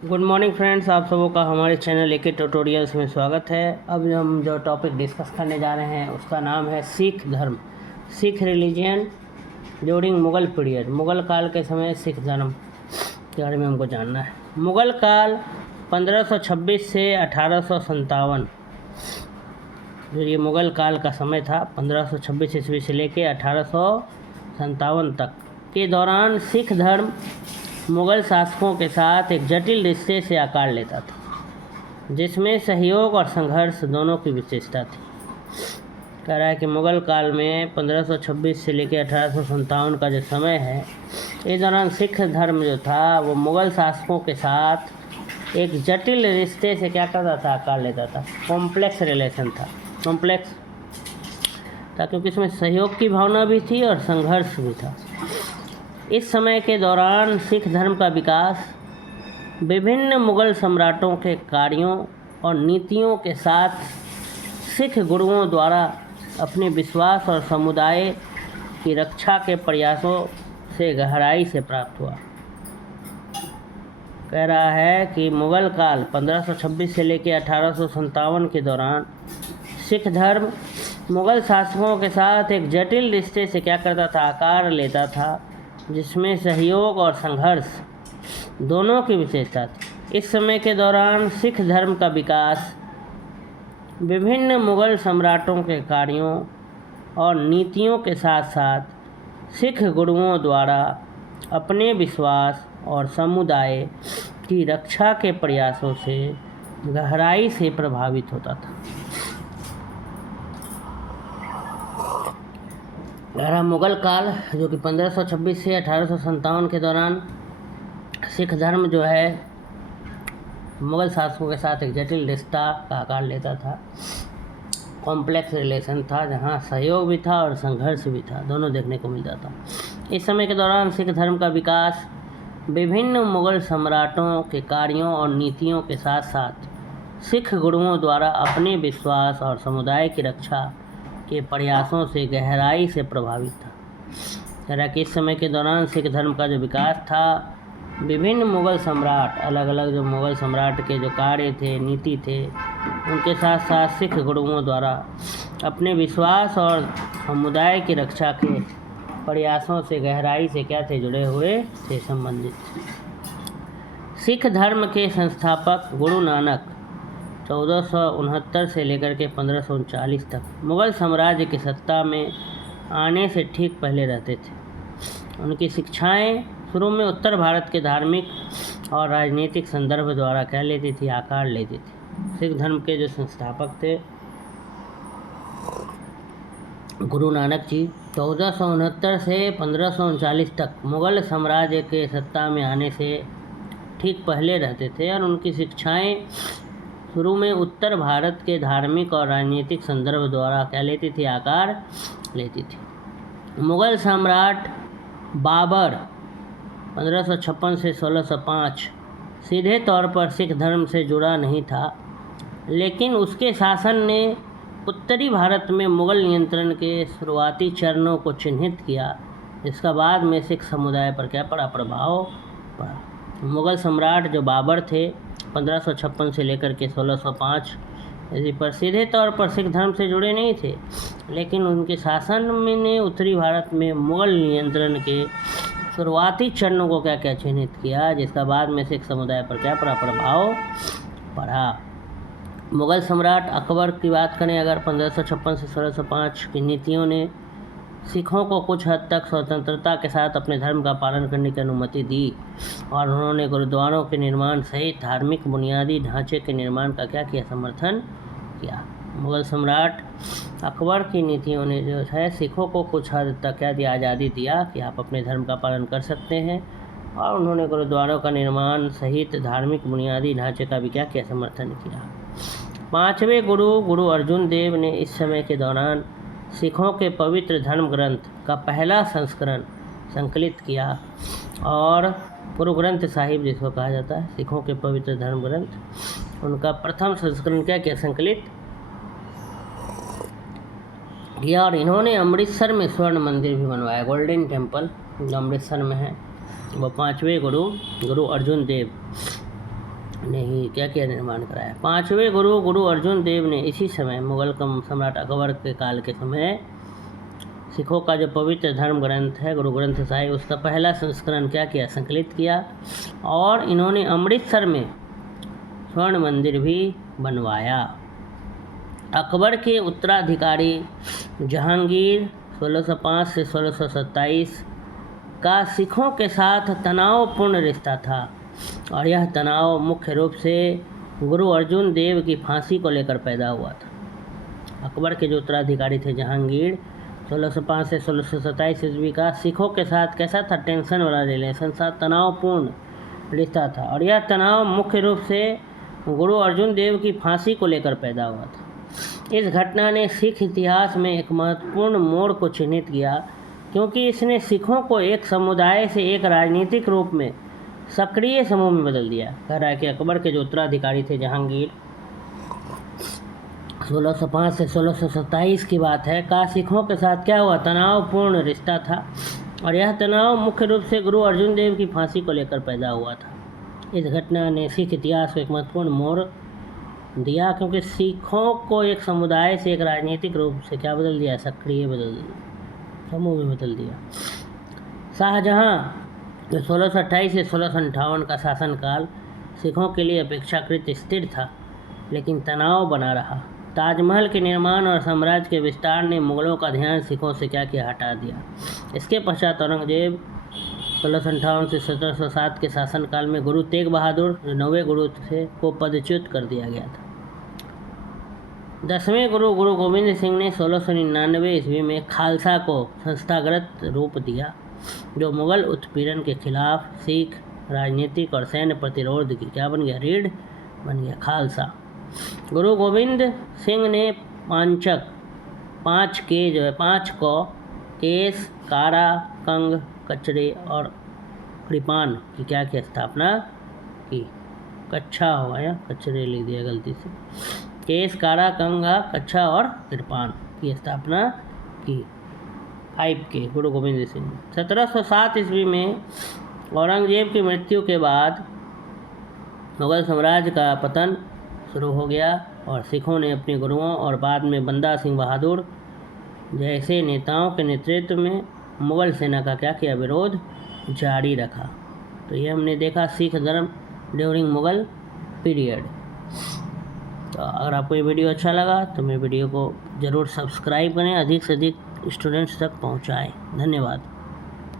Good morning friends, आप सबों का हमारे चैनल एके ट्यूटोरियल्स में स्वागत है। अब हम जो टॉपिक डिस्कस करने जा रहे हैं उसका नाम है सिख धर्म, Sikh religion during Mughal period. Mughal काल के समय सिख धर्म के बारे में हमको जानना है। मुग़ल काल 1526 से 1857, जो ये मुग़ल काल का समय था 1526 ईस्वी से लेके 1857 तक के दौरान सिख धर्म मुग़ल शासकों के साथ एक जटिल रिश्ते से आकार लेता था, जिसमें सहयोग और संघर्ष दोनों की विशेषता थी। कह रहा है कि मुग़ल काल में 1526 से लेकर 1857 का जो समय है, इस दौरान सिख धर्म जो था वो मुग़ल शासकों के साथ एक जटिल रिश्ते से क्या करता था, आकार लेता था। कॉम्प्लेक्स रिलेशन था, कॉम्प्लेक्स था क्योंकि इसमें सहयोग की भावना भी थी और संघर्ष भी था। इस समय के दौरान सिख धर्म का विकास विभिन्न मुग़ल सम्राटों के कार्यों और नीतियों के साथ सिख गुरुओं द्वारा अपने विश्वास और समुदाय की रक्षा के प्रयासों से गहराई से प्राप्त हुआ। कह रहा है कि मुग़ल काल 1526 से लेकर 1857 के दौरान सिख धर्म मुग़ल शासकों के साथ एक जटिल रिश्ते से क्या करता था, आकार लेता था, जिसमें सहयोग और संघर्ष दोनों की विशेषता थी। इस समय के दौरान सिख धर्म का विकास विभिन्न मुग़ल सम्राटों के कार्यों और नीतियों के साथ साथ सिख गुरुओं द्वारा अपने विश्वास और समुदाय की रक्षा के प्रयासों से गहराई से प्रभावित होता था। मुग़ल काल जो कि 1526 से 1857 के दौरान सिख धर्म जो है मुग़ल शासकों के साथ एक जटिल रिश्ता का आकार लेता था। कॉम्प्लेक्स रिलेशन था, जहां सहयोग भी था और संघर्ष भी था, दोनों देखने को मिलता था। इस समय के दौरान सिख धर्म का विकास विभिन्न मुग़ल सम्राटों के कार्यों और नीतियों के साथ साथ सिख गुरुओं द्वारा अपने विश्वास और समुदाय की रक्षा के प्रयासों से गहराई से प्रभावित था। कह रहा कि इस समय के दौरान सिख धर्म का जो विकास था, विभिन्न मुग़ल सम्राट, अलग अलग जो मुग़ल सम्राट के जो कार्य थे, नीति थे, उनके साथ साथ सिख गुरुओं द्वारा अपने विश्वास और समुदाय की रक्षा के प्रयासों से गहराई से क्या थे, जुड़े हुए थे, संबंधित। सिख धर्म के संस्थापक गुरु नानक 1469 से लेकर के 1539 तक मुग़ल साम्राज्य की सत्ता में आने से ठीक पहले रहते थे। उनकी शिक्षाएं शुरू में उत्तर भारत के धार्मिक और राजनीतिक संदर्भ द्वारा क्या लेती थी, आकार लेती थी। सिख धर्म के जो संस्थापक थे गुरु नानक जी 1469 से 1539 तक मुग़ल साम्राज्य के सत्ता में आने से ठीक पहले रहते थे और उनकी शिक्षाएं शुरू में उत्तर भारत के धार्मिक और राजनीतिक संदर्भ द्वारा क्या लेती थी, आकार लेती थी। मुग़ल सम्राट बाबर 1556 से 1605 सीधे तौर पर सिख धर्म से जुड़ा नहीं था, लेकिन उसके शासन ने उत्तरी भारत में मुग़ल नियंत्रण के शुरुआती चरणों को चिन्हित किया, जिसका बाद में सिख समुदाय पर क्या पड़ा, प्रभाव पड़ा। मुग़ल सम्राट जो बाबर थे 1556 से लेकर के 1605 इसी पर सीधे तौर पर सिख धर्म से जुड़े नहीं थे, लेकिन उनके शासन में ने उत्तरी भारत में मुग़ल नियंत्रण के शुरुआती चरणों को क्या क्या चिन्हित किया, जिसका बाद में सिख समुदाय पर क्या पड़ा, प्रभाव पड़ा। मुग़ल सम्राट अकबर की बात करें अगर 1556 से 1605 की नीतियों ने सिखों को कुछ हद तक स्वतंत्रता के साथ अपने धर्म का पालन करने की अनुमति दी और उन्होंने गुरुद्वारों के निर्माण सहित धार्मिक बुनियादी ढांचे के निर्माण का क्या किया, समर्थन किया। मुग़ल सम्राट अकबर की नीतियों ने जो है सिखों को कुछ हद तक क्या दिया, आज़ादी दिया कि आप अपने धर्म का पालन कर सकते हैं, और उन्होंने गुरुद्वारों का निर्माण सहित धार्मिक बुनियादी ढांचे का भी क्या किया, समर्थन किया। पाँचवें गुरु अर्जुन देव ने इस समय के दौरान सिखों के पवित्र धर्म ग्रंथ का पहला संस्करण संकलित किया, और गुरु ग्रंथ साहिब जिसको कहा जाता है, सिखों के पवित्र धर्म ग्रंथ, उनका प्रथम संस्करण क्या किया, संकलित किया। और इन्होंने अमृतसर में स्वर्ण मंदिर भी बनवाया, गोल्डन टेम्पल जो अमृतसर में है, वो पाँचवें गुरु अर्जुन देव ने ही क्या क्या निर्माण कराया। पांचवें गुरु गुरु अर्जुन देव ने इसी समय मुगल सम्राट अकबर के काल के समय सिखों का जो पवित्र धर्म ग्रंथ है गुरु ग्रंथ साहिब, उसका पहला संस्करण क्या किया, संकलित किया। और इन्होंने अमृतसर में स्वर्ण मंदिर भी बनवाया। अकबर के उत्तराधिकारी जहांगीर 1605 से 1627 का सिखों के साथ तनावपूर्ण रिश्ता था, और यह तनाव मुख्य रूप से गुरु अर्जुन देव की फांसी को लेकर पैदा हुआ था। अकबर के जो उत्तराधिकारी थे जहांगीर 1605 से 1627 ईस्वी का सिखों के साथ कैसा था, टेंशन वाला रिलेशन था, तनावपूर्ण रिश्ता था, और यह तनाव मुख्य रूप से गुरु अर्जुन देव की फांसी को लेकर पैदा हुआ था। इस घटना ने सिख इतिहास में एक महत्वपूर्ण मोड़ को चिन्हित किया, क्योंकि इसने सिखों को एक समुदाय से एक राजनीतिक रूप में सक्रिय समूह में बदल दिया। कह रहा है कि अकबर के जो उत्तराधिकारी थे जहांगीर 1605 से 1627 की बात है, का सिखों के साथ क्या हुआ, तनावपूर्ण रिश्ता था, और यह तनाव मुख्य रूप से गुरु अर्जुन देव की फांसी को लेकर पैदा हुआ था। इस घटना ने सिख इतिहास को एक महत्वपूर्ण मोड़ दिया, क्योंकि सिखों को एक समुदाय से एक राजनीतिक रूप से क्या बदल दिया, सक्रिय बदल दिया, समूह में बदल दिया। शाहजहां 1628 से 1658 का शासनकाल सिखों के लिए अपेक्षाकृत स्थिर था, लेकिन तनाव बना रहा। ताजमहल के निर्माण और साम्राज्य के विस्तार ने मुगलों का ध्यान सिखों से क्या किया, हटा दिया। इसके पश्चात औरंगजेब 1658 से 1707 के शासनकाल में गुरु तेग बहादुर जो 9वें गुरु थे को पदच्युत कर दिया गया था। 10वें गुरु गुरु गोविंद सिंह ने 1699 ईस्वी में खालसा को संस्थागत रूप दिया, जो मुगल उत्पीड़न के खिलाफ सिख राजनीतिक और सैन्य प्रतिरोध की क्या बन गया, रीढ़ बन गया खालसा। गुरु गोविंद सिंह ने पाँच को केस, कारा, कंग, कचरे और कृपान की क्या की स्थापना की। कच्छा हो गया, कचरे लिख दिया गलती से। केस, कारा, कंगा, कच्छा और कृपान की स्थापना की। 5 के गुरु गोविंद सिंह। 1707 ईस्वी में औरंगजेब की मृत्यु के बाद मुगल साम्राज्य का पतन शुरू हो गया, और सिखों ने अपने गुरुओं और बाद में बंदा सिंह बहादुर जैसे नेताओं के नेतृत्व में मुगल सेना का क्या किया, विरोध जारी रखा। तो ये हमने देखा सिख धर्म ड्यूरिंग मुगल पीरियड। तो अगर आपको ये वीडियो अच्छा लगा तो मेरे वीडियो को ज़रूर सब्सक्राइब करें, अधिक से अधिक स्टूडेंट्स तक पहुंचाएं। धन्यवाद।